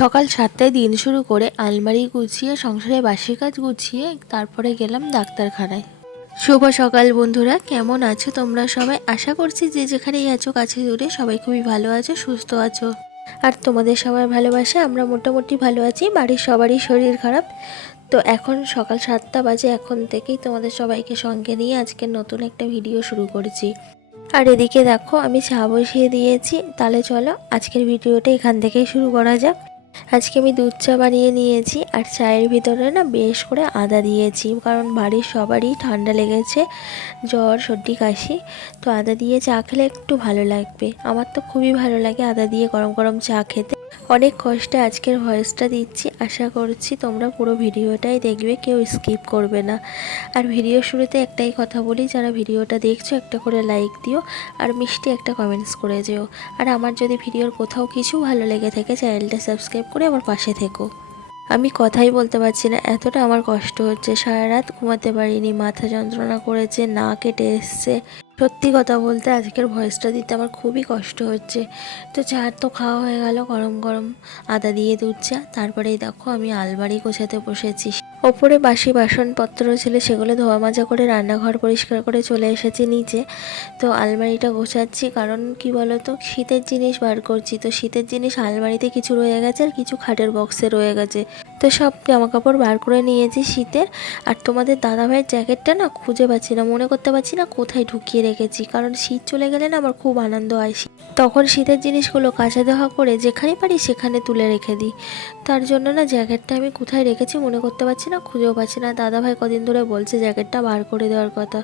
সকাল ৭টায় দিন শুরু করে আলমারি গুছিয়ে সংসারে বাসি কাজ গুছিয়ে তারপরে গেলাম ডাক্তারখানায়। শুভ সকাল বন্ধুরা, কেমন আছো তোমরা সবাই? আশা করছি যে যেখানেই আছো কাছে দূরে সবাই খুবই ভালো আছো, সুস্থ আছো। আর তোমাদের সবার ভালোবাসা আমরা মোটামুটি ভালো আছি। বাড়ির সবারই শরীর খারাপ। তো এখন সকাল ৭টা বাজে, এখন থেকেই তোমাদের সবাইকে সঙ্গে নিয়ে আজকের নতুন একটা ভিডিও শুরু করেছি। আর এদিকে দেখো আমি চা বসিয়ে দিয়েছি। তাহলে চলো আজকের ভিডিওটা এখান থেকেই শুরু করা যাক। আজকে আমি দুধ চা বানিয়ে নিয়েছি আর চায়ের ভিতরে না বেশ করে আদা দিয়েছি, কারণ বাড়ির সবারই ঠান্ডা লেগেছে, জ্বর সর্দি কাশি। তো আদা দিয়ে চা খেলে একটু ভালো লাগবে। আমার তো খুবই ভালো লাগে আদা দিয়ে গরম গরম চা খেতে। অনেক কষ্টে আজকের ভয়েসটা দিচ্ছি, আশা করছি তোমরা পুরো ভিডিওটাই দেখবে, কেউ স্কিপ করবে না। আর ভিডিও শুরুতে একটাই কথা বলি, যারা ভিডিওটা দেখছো একটা করে লাইক দিও আর মিষ্টি একটা কমেন্টস করে যেও। আর আমার যদি ভিডিওর কোথাও কিছু ভালো লেগে থাকে চ্যানেলটা সাবস্ক্রাইব করে আমার পাশে থেকো। আমি কথাই বলতে পারছি না, এতটা আমার কষ্ট হচ্ছে। সারা রাত ঘুমাতে পারিনি, মাথা যন্ত্রণা করেছে, না কেটে এসছে। সত্যি কথা বলতে আজকের ভয়েসটা দিতে আমার খুবই কষ্ট হচ্ছে। তো চা তো খাওয়া হয়ে গেল, গরম গরম আদা দিয়ে দুধ চা। তারপরেই দেখো আমি আলমারি গোছাতে বসেছি। ওপরে বাসি বাসনপত্র ছিল, সেগুলো ধোয়া মাজা করে রান্নাঘর পরিষ্কার করে চলে এসেছি নিচে। তো আলমারিটা গোছাচ্ছি, কারণ কি বলতো, শীতের জিনিস বার করছি। তো শীতের জিনিস আলমারিতে কিছু রয়ে গেছে আর কিছু খাটের বক্সে রয়ে গেছে। তো সব জামা কাপড় বার করে নিয়েছি শীতের। আর তোমাদের দাদাভাইয়ের জ্যাকেটটা না খুঁজে পাচ্ছি না, মনে করতে পারছি না কোথায় ঢুকিয়ে রেখেছি। কারণ শীত চলে গেলে না আমার খুব আনন্দ হয়, তখন শীতের জিনিসগুলো কাচা ধোয়া করে যেখানে পারি সেখানে তুলে রেখে দিই। তার জন্য না জ্যাকেটটা আমি কোথায় রেখেছি মনে করতে পারছি না, খুঁজেও পাচ্ছি না। দাদাভাই কদিন ধরে বলছে জ্যাকেটটা বার করে দেওয়ার কথা,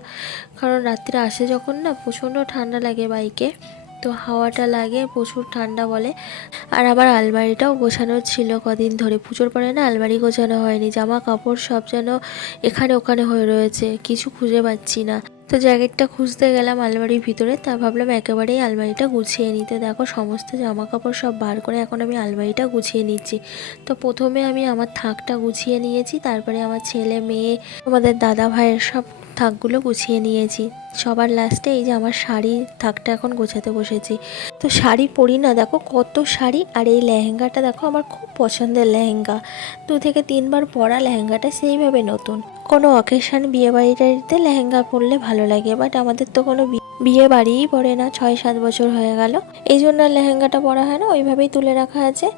কারণ রাত্রে আসে যখন না প্রচণ্ড ঠান্ডা লাগে বাইকে, তো হাওয়াটা লাগে, প্রচুর ঠান্ডা বলে। আর আমার আলমারিটাও গোছানো ছিল কদিন ধরে, পুজোর পরে না আলমারি গোছানো হয়নি, জামা কাপড় সব যেন এখানে ওখানে হয়ে রয়েছে, কিছু খুঁজে পাচ্ছি না। তো জ্যাকেটটা খুঁজতে গেলাম আলমারির ভিতরে, তা ভাবলাম একেবারেই আলমারিটা গুছিয়ে নিতে। দেখো সমস্ত জামা কাপড় সব বার করে এখন আমি আলমারিটা গুছিয়ে নিচ্ছি। তো প্রথমে আমি আমার থাকটা গুছিয়ে নিয়েছি, তারপরে আমার ছেলে মেয়ে আমাদের দাদা ভাইয়ের সব থাকগুলো গুছিয়ে নিয়েছি। সবার লাস্টে এই যে আমার শাড়ির থাকটা এখন গোছাতে বসেছি। তো শাড়ি পরি না, দেখো কত শাড়ি। আর এই লেহেঙ্গাটা দেখো আমার খুব পছন্দের লেহেঙ্গা, 2 থেকে 3 বার পরা লেহেঙ্গাটা সেইভাবে নতুন। কোনো অকেশন বিয়ে বাড়িতে লেহেঙ্গা পরলে ভালো লাগে, বাট আমাদের তো কোনো বিয়ে বাড়িই পড়ে না, 6-7 বছর হয়ে গেল। এই জন্য লেহেঙ্গাটা পরা হয় না, ওইভাবেই তুলে রাখা আছে।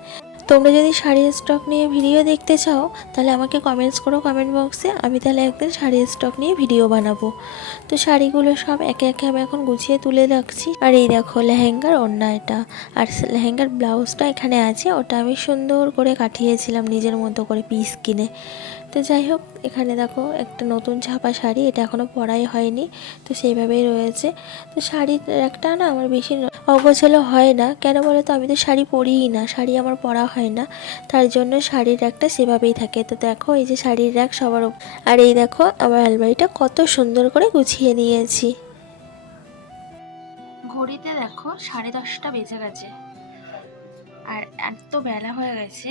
তোমরা যদি শাড়ির স্টক নিয়ে ভিডিও দেখতে চাও তাহলে আমাকে কমেন্টস করো কমেন্ট বক্সে, আমি তাহলে একদিন শাড়ির স্টক নিয়ে ভিডিও বানাবো। তো শাড়িগুলো সব একে একে আমি এখন গুছিয়ে তুলে রাখছি। আর এই দেখো লেহেঙ্গার ওড়না এটা, আর লেহেঙ্গার ব্লাউজটা এখানে আছে, ওটা আমি সুন্দর করে কাটিয়েছিলাম নিজের মতো করে পিস কিনে। তো যাই হোক, এখানে দেখো একটা নতুন ছাপা শাড়ি, এটা এখনও পরাই হয়নি, তো সেইভাবেই রয়েছে। তো শাড়ির একটা না আমার বেশি অগোছালো হয় না, কেন বলো তো, আমি তো শাড়ি পরিই না, শাড়ি আমার পরা হয় না, তার জন্য শাড়ির একটা সেভাবেই থাকে। তো দেখো এই যে শাড়ির র্যাক সবার আর এই দেখো আমার আলমারিটা কত সুন্দর করে গুছিয়ে নিয়েছি। ঘড়িতে দেখো 10:30 বেজে গেছে, আর এত বেলা হয়ে গেছে।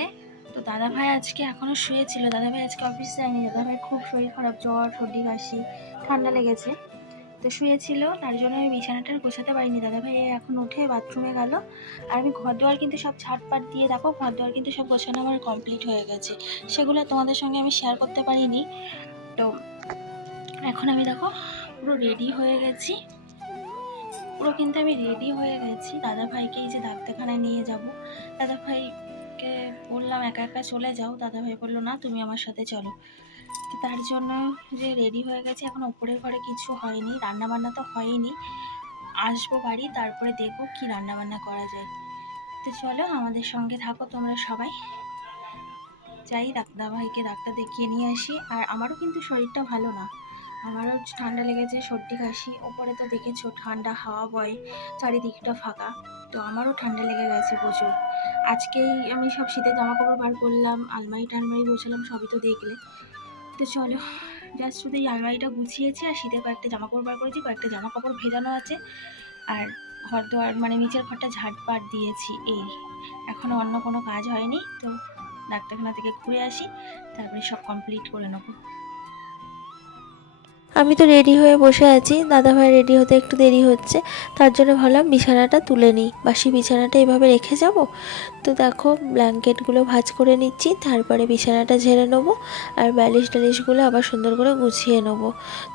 তো দাদাভাই আজকে এখনও শুয়েছিল, দাদাভাই আজকে অফিস যায়নি, দাদাভাই খুব শরীর খারাপ, জ্বর সর্দি কাশি ঠান্ডা লেগেছে, তো শুয়েছিল, তার জন্য আমি বিছানাটা গোছাতে পারিনি। দাদাভাই এখন উঠে বাথরুমে গেল, আর আমি ঘর দুয়ার কিন্তু সব ঝাড়পাট দিয়ে, দেখো ঘর দুয়ার কিন্তু সব গোছানো আমার কমপ্লিট হয়ে গেছে, সেগুলো তোমাদের সঙ্গে আমি শেয়ার করতে পারিনি। তো এখন আমি দেখো পুরো রেডি হয়ে গেছি, পুরো কিন্তু আমি রেডি হয়ে গেছি। দাদাভাইকে এই যে ডাক্তারখানায় নিয়ে যাব, দাদাভাইকে বললাম একা একা চলে যাও, দাদাভাই বললো না তুমি আমার সাথে চলো। তো তার জন্য যে রেডি হয়ে গেছি, এখন ওপরের ঘরে কিছু হয়নি, রান্নাবান্না তো হয়নি, আসবো বাড়ি তারপরে দেখবো কি রান্নাবান্না করা যায়। তো চলো আমাদের সঙ্গে থাকো তোমরা সবাই, যাই দাদাভাইকে ডাক্তার দেখিয়ে নিয়ে আসি। আর আমারও কিন্তু শরীরটা ভালো না, আমারও ঠান্ডা লেগেছে, সর্দি কাশি, ওপরে তো দেখেছো ঠান্ডা হাওয়া বয়, চারিদিকটা ফাঁকা, তো আমারও ঠান্ডা লেগে গেছে প্রচুর। আজকেই আমি সব শীতের জামা কাপড় বার করলাম, আলমারি টালমারি গোছালাম, সবই তো দেখলে। তো চলো জাস্ট শুধু এই আলমারিটা গুছিয়েছি, আর শীতের কয়েকটা জামা কাপড় বার করেছি, কয়েকটা জামা কাপড় ভেজানো আছে, আর ঘর দোয়ার মানে নিচের ঘরটা ঝাড়পাট দিয়েছি, এই এখনও অন্য কোনো কাজ হয়নি। তো ডাক্তারখানা থেকে ঘুরে আসি, তারপরে সব কমপ্লিট করে নেবো। আমি তো রেডি হয়ে বসে আছি, দাদাভাই রেডি হতে একটু দেরি হচ্ছে, তার জন্য ভাবলাম বিছানাটা তুলে নিই, বাসি বিছানাটা এভাবে রেখে যাব। তো দেখো ব্ল্যাঙ্কেটগুলো ভাঁজ করে নিচ্ছি, তারপরে বিছানাটা ঝেড়ে নেবো আর বালিশ টালিশগুলো আবার সুন্দর করে গুছিয়ে নেবো।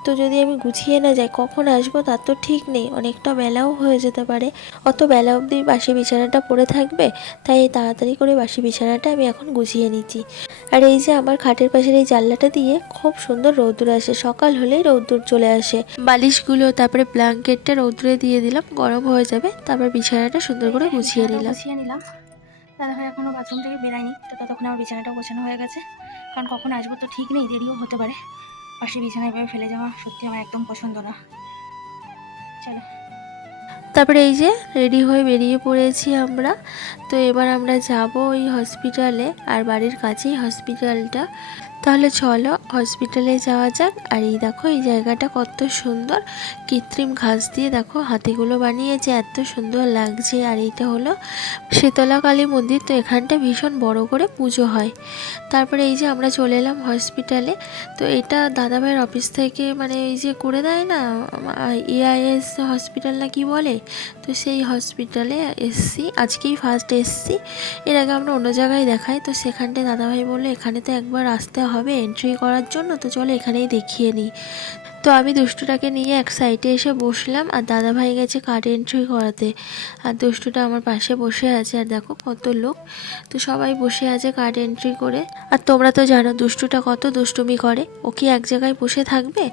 তো যদি আমি গুছিয়ে না যাই কখন আসবো তার তো ঠিক নেই, অনেকটা বেলাও হয়ে যেতে পারে, অত বেলা অবধি বাসি বিছানাটা পড়ে থাকবে, তাই তাড়াতাড়ি করে বাসি বিছানাটা আমি এখন গুছিয়ে নিচ্ছি। আর এই যে আমার খাটের পাশের এই জানলাটা দিয়ে খুব সুন্দর রৌদ্র আসে, সকাল হলেই রৌদ্র চলে আসে। বালিশগুলো তারপরে ব্ল্যাঙ্কেটটা রৌদ্রে দিয়ে দিলাম, গরম হয়ে যাবে, তারপর বিছানাটা সুন্দর করে গুছিয়ে নিলাম। দাদাভাই এখনও বাথরুম থেকে বেরায়নি, তো ততক্ষণ আমার বিছানাটাও গোছানো হয়ে গেছে, কারণ কখন আসবো তো ঠিক নেই, দেরিও হতে পারে। পাশে বিছানা এভাবে ফেলে যাওয়া সত্যি আমার একদম পছন্দ না। চলো, তারপরে এই যে রেডি হয়ে বেরিয়ে পড়েছি আমরা। তো এবার আমরা যাব ওই হসপিটালে, আর বাড়ির কাছেই হসপিটালটা। তাহলে চলো হসপিটালে যাওয়া যাক। আর এই দেখো এই জায়গাটা কত সুন্দর, কৃত্রিম ঘাস দিয়ে দেখো হাতিগুলো বানিয়েছে, এত সুন্দর লাগছে। আর এইটা হলো শীতলা কালী মন্দির, তো এখানটা ভীষণ বড় করে পুজো হয়। তারপরে এই যে আমরা চলে এলাম হসপিটালে। তো এটা দাদাভাইয়ের অফিস থেকে মানে এই যে করে দেয় না, EIS হসপিটাল না কি বলে, তো সেই হসপিটালে এসছি, আজকেই ফার্স্ট এসছি। এর আগে আমরা অন্য জায়গায় দেখাই, তো সেখানটায় দাদাভাই বললো এখানে তো একবার আসতে হবে এন্ট্রি করার জন্য, তো চলো এখানেই দেখিয়ে নিই। তো আমি দুষ্টুটাকে নিয়ে এক সাইডে এসে বসলাম, আর দাদাভাই গেছে কার্ড এন্ট্রি করাতে, আর দুষ্টুটা আমার পাশে বসে আছে। আর দেখো কত লোক, তো সবাই বসে আছে কার্ড এন্ট্রি করে। আর তোমরা তো জানো দুষ্টুটা কত দুষ্টুমি করে, ও কি এক জায়গায় বসে থাকবে,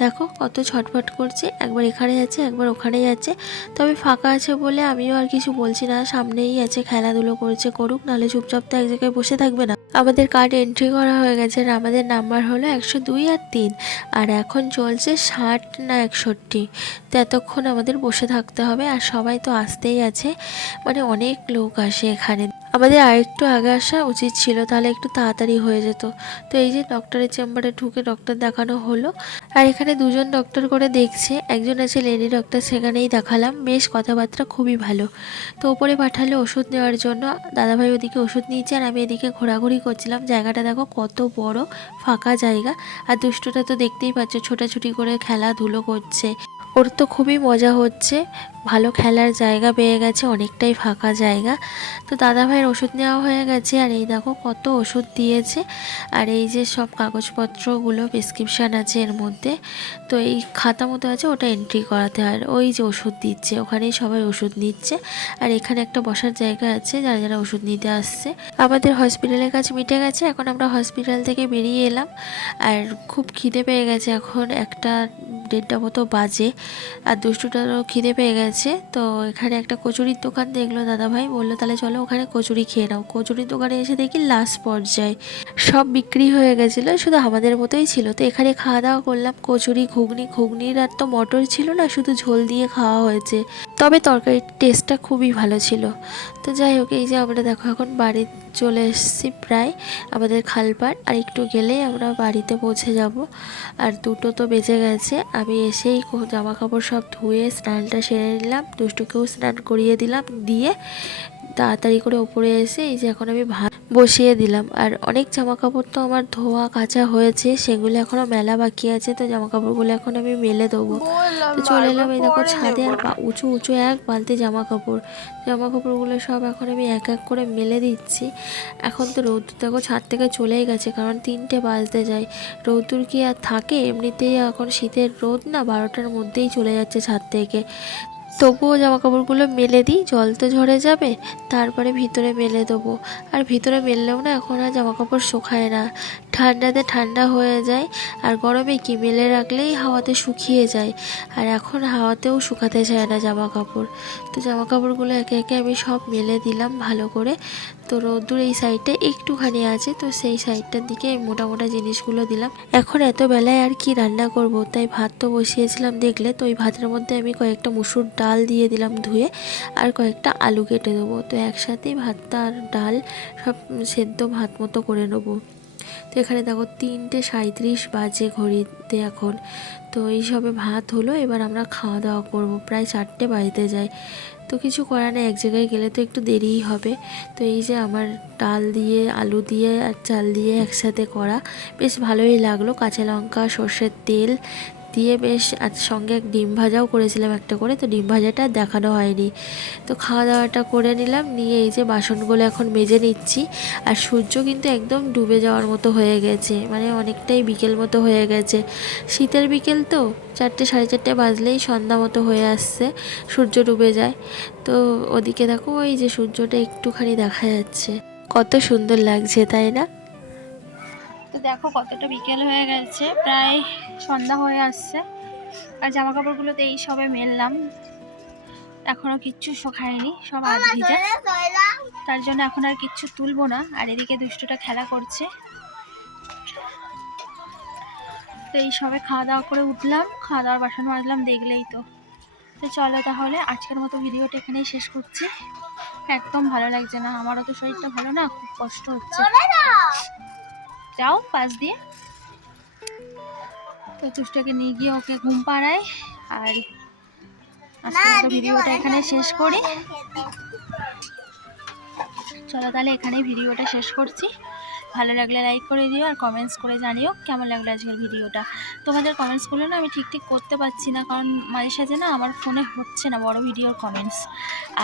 দেখো কত ছটফট করছে, একবার এখানে যাচ্ছে একবার ওখানে যাচ্ছে। তবে ফাঁকা আছে বলে আমিও আর কিছু বলছি না, সামনেই আছে, খেলাধুলো করছে, করুক, নাহলে চুপচাপ তো এক জায়গায় বসে থাকবে না। আমাদের কার্ড এন্ট্রি করা হয়ে গেছে, আর আমাদের নাম্বার হলো 102 আর 3, আর এখন চলছে 60 না 61। তো এতক্ষণ আমাদের বসে থাকতে হবে, আর সবাই তো আসতেই আছে, মানে অনেক লোক আসে এখানে। আমাদের আরেকটু আগে আসা উচিত ছিল, তাহলে একটু তাড়াতাড়ি হয়ে যেত। তো এই যে ডক্টরের চেম্বারে ঢুকে ডক্টর দেখানো হলো, আর এখানে দুজন ডক্টর করে দেখছে, একজন আছে লেডি ডক্টর, সেখানেই দেখালাম, বেশ কথাবার্তা খুবই ভালো। তো ওপরে পাঠালে ওষুধ নেওয়ার জন্য, দাদাভাই ওদিকে ওষুধ নিয়েছে আর আমি এদিকে ঘোরাঘুরি করছিলাম। জায়গাটা দেখো কত বড় ফাঁকা জায়গা, আর দুষ্টুটা তো দেখতেই পাচ্ছ ছোটাছুটি করে খেলাধুলো করছে, ওর তো খুবই মজা হচ্ছে, ভালো খেলার জায়গা পেয়ে গেছে, অনেকটাই ফাঁকা জায়গা। তো দাদাভাইয়ের ওষুধ নেওয়া হয়ে গেছে, আর এই দেখো কত ওষুধ দিয়েছে, আর এই যে সব কাগজপত্রগুলো প্রেসক্রিপশান আছে এর মধ্যে, তো এই খাতা মতো আছে, ওটা এন্ট্রি করাতে হয়। ওই যে ওষুধ দিচ্ছে, ওখানেই সবাই ওষুধ নিচ্ছে, আর এখানে একটা বসার জায়গা আছে যারা যারা ওষুধ নিতে আসছে। আমাদের হসপিটালের কাছে মিটে গেছে, এখন আমরা হসপিটাল থেকে বেরিয়ে এলাম, আর খুব খিদে পেয়ে গেছে, এখন 1-1:30 মতো বাজে, আর দুষ্টুটারও খিদে পেয়ে গেছে। তো এখানে একটা কচুরির দোকান দেখলো দাদাভাই, বললো তাহলে চলো ওখানে কচুরি খেয়ে নাও। কচুরির দোকানে এসে দেখি লাস্ট পর্যায়ে সব বিক্রি হয়ে গেছিলো, শুধু আমাদের মতোই ছিল। তো এখানে খাওয়া দাওয়া করলাম, কচুরি ঘুগনির আর তো মটর ছিল না, শুধু ঝোল দিয়ে খাওয়া হয়েছে, তবে তরকারির টেস্টটা খুবই ভালো ছিল। তো যাই হোক, এই যে আমরা দেখো এখন বাড়ি চলে এসেছি প্রায়, আমাদের খালপাড়, আর একটু গেলেই আমরা বাড়িতে পৌঁছে যাব। আর 2টো তো বেজে গেছে, আমি এসেই জামা কাপড় সব ধুয়ে স্নানটা সেরে নিলাম, দুষ্টুকেও স্নান করিয়ে দিলাম, দিয়ে তাড়াতাড়ি করে ওপরে এসে এই যে এখন আমি ভাত বসিয়ে দিলাম। আর অনেক জামা কাপড় তো আমার ধোয়া কাচা হয়েছে, সেগুলো এখনো মেলা বাকি আছে, তো জামা কাপড়গুলো এখন আমি মেলে দেবো। তো চলে এলাম, এই দেখো ছাদে, আর উঁচু উঁচু এক বালতি জামা কাপড়গুলো সব এখন আমি এক এক করে মেলে দিচ্ছি। এখন তো রৌদ্র দেখো ছাদ থেকে চলেই গেছে, কারণ 3টে বাজতে যায়, রৌদ্র কি আর থাকে, এমনিতেই এখন শীতের রোদ না, 12টার মধ্যেই চলে যাচ্ছে ছাদ থেকে। তবুও জামা কাপড়গুলো মেলে দিই, জল তো ঝরে যাবে, তারপরে ভিতরে মেলে দেবো। আর ভিতরে মেললেও না এখন আর জামা কাপড় শুকায় না, ঠান্ডাতে ঠান্ডা হয়ে যায়, আর গরমে কি মেলে রাখলেই হাওয়াতে শুকিয়ে যায়, আর এখন হাওয়াতেও শুকাতে চায় না জামা কাপড়। তো জামা কাপড়গুলো একে একে আমি সব মেলে দিলাম ভালো করে। তো রোদ্দুর এই সাইডটা একটুখানি আছে, তো সেই সাইডটার দিকে মোটা মোটা জিনিসগুলো দিলাম। এখন এত বেলায় আর কি রান্না করব, তাই ভাত তো বসিয়েছিলাম দেখলে, তো ওই ভাতের মধ্যে আমি কয়েকটা মুসুর ডাল দিয়ে দিলাম ধুয়ে, আর কয়েকটা আলু কেটে দেবো, তো একসাথেই ভাতটা আর ডাল সব সেদ্ধ ভাত মতো করে নেবো। তো এখানে দেখো 3:37 বাজে ঘড়িতে এখন, তো এইসবে ভাত হলো, এবার আমরা খাওয়া দাওয়া করবো, প্রায় 4টে বাজতে যায়। তো কিছু করার নেই, এক জায়গায় গেলে তো একটু দেরিই হবে। তো এই যে আমার ডাল দিয়ে আলু দিয়ে আর চাল দিয়ে একসাথে করা, বেশ ভালোই লাগলো, কাঁচা লঙ্কা সর্ষের তেল দিয়ে বেশ আজ সঙ্গে এক ডিম ভাজাও করেছিলাম একটা করে, তো ডিম ভাজাটা দেখানো হয়নি। তো খাওয়া দাওয়াটা করে নিলাম, নিয়ে এই যে বাসনগুলো এখন মেজে নিচ্ছি। আর সূর্য কিন্তু একদম ডুবে যাওয়ার মতো হয়ে গেছে, মানে অনেকটাই বিকেল মতো হয়ে গেছে। শীতের বিকেল তো, 4টে সাড়ে 4টে বাজলেই সন্ধ্যা মতো হয়ে আসছে, সূর্য ডুবে যায়। তো ওদিকে দেখো ওই যে সূর্যটা একটুখানি দেখা যাচ্ছে, কত সুন্দর লাগছে তাই না? তো দেখো কতটা বিকেল হয়ে গেছে, প্রায় সন্ধ্যা হয়ে আসছে। আর জামা কাপড়গুলো তো এই সবে মেললাম, এখনো কিচ্ছু শুকায়নি, সব আধ ভিজা, তার জন্য এখন আর কিচ্ছু তুলবো না। আর এদিকে দুষ্টুটা খেলা করছে। তো এই সবে খাওয়া দাওয়া করে উঠলাম, খাওয়া দাওয়ার বাসন মাজলাম, দেখলেই তো। তো চলো তাহলে আজকের মতো ভিডিওটা এখানেই শেষ করছি। একদম ভালো লাগছে না, আমারও তো শরীরটা ভালো না, খুব কষ্ট হচ্ছে। যাও পাশ দিয়ে। তো দুষ্টুকে নিয়ে গিয়ে ওকে ঘুম পাড়ায়। আর আজকের মতো ভিডিওটা এখানে শেষ করি। চলো তাহলে এখানেই ভিডিওটা শেষ করছি। ভালো লাগলে লাইক করে দিও, আর কমেন্টস করে জানিও কেমন লাগলো আজকের ভিডিওটা। তোমাদের কমেন্টসগুলো না আমি ঠিক করতে পারছি না, কারণ মাঝে সাঝে না আমার ফোনে হচ্ছে না বড় ভিডিওর কমেন্টস,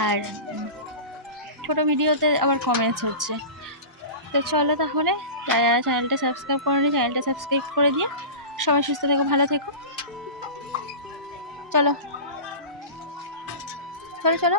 আর ছোটো ভিডিওতে আবার কমেন্টস হচ্ছে। তো চলো তাহলে, যারা চ্যানেলটা সাবস্ক্রাইব করেনি চ্যানেলটা সাবস্ক্রাইব করে দিও। সবাই সুস্থ থেকো, ভালো থেকো। চলো চলো চলো।